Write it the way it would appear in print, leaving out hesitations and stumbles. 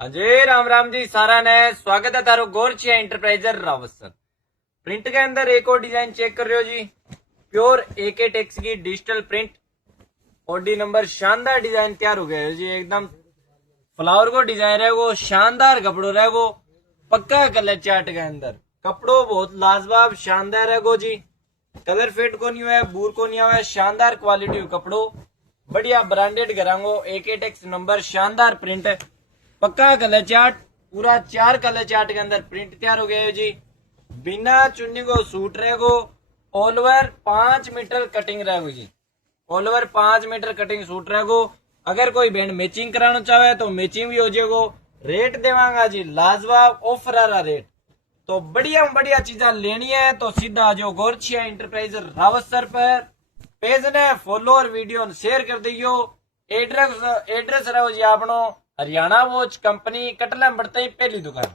अजय राम राम जी सारा ने स्वागत है तारो गोरचिया इंटरप्राइजर रावत। प्रिंट के अंदर एक और डिजाइन चेक कर रहे हो जी। प्योर एके टेक्स की डिजिटल प्रिंट ओडी नंबर शानदार डिजाइन तैयार हो गया है जी। एकदम फ्लावर को डिजाइन है वो शानदार कपड़ों है वो पक्का कलर चार्ट के अंदर कपड़ों बहुत लाजवाब शानदार है गो जी। कलर फेट को नहीं हुआ है बूर को नहीं हुआ है शानदार क्वालिटी कपड़ों बढ़िया ब्रांडेड करांगो एके टेक्स नंबर शानदार प्रिंट पक्का कलर चार्ट पूरा 4 कलर चार्ट के अंदर प्रिंट तैयार हो गया है जी। बिना चुन्नी को सूट रहेगो ऑल ओवर 5 मीटर कटिंग रहेगो जी। All over 5 meter cutting suit रहेगो। अगर कोई बैंड मैचिंग कराना चाहे तो मैचिंग भी हो जाएगो। रेट देवांगा जी लाजवाब ऑफर वाला रेट। तो बढ़िया बढ़िया चीजा लेनी है तो सीधा आ जाओ गोरचिया इंटरप्राइजर रावत सर पर। पेज ने फॉलो और वीडियो शेयर कर दियो। एड्रेस रहो जी आपनो हरियाणा वॉच कंपनी कटला बढ़ता ही पहली दुकान।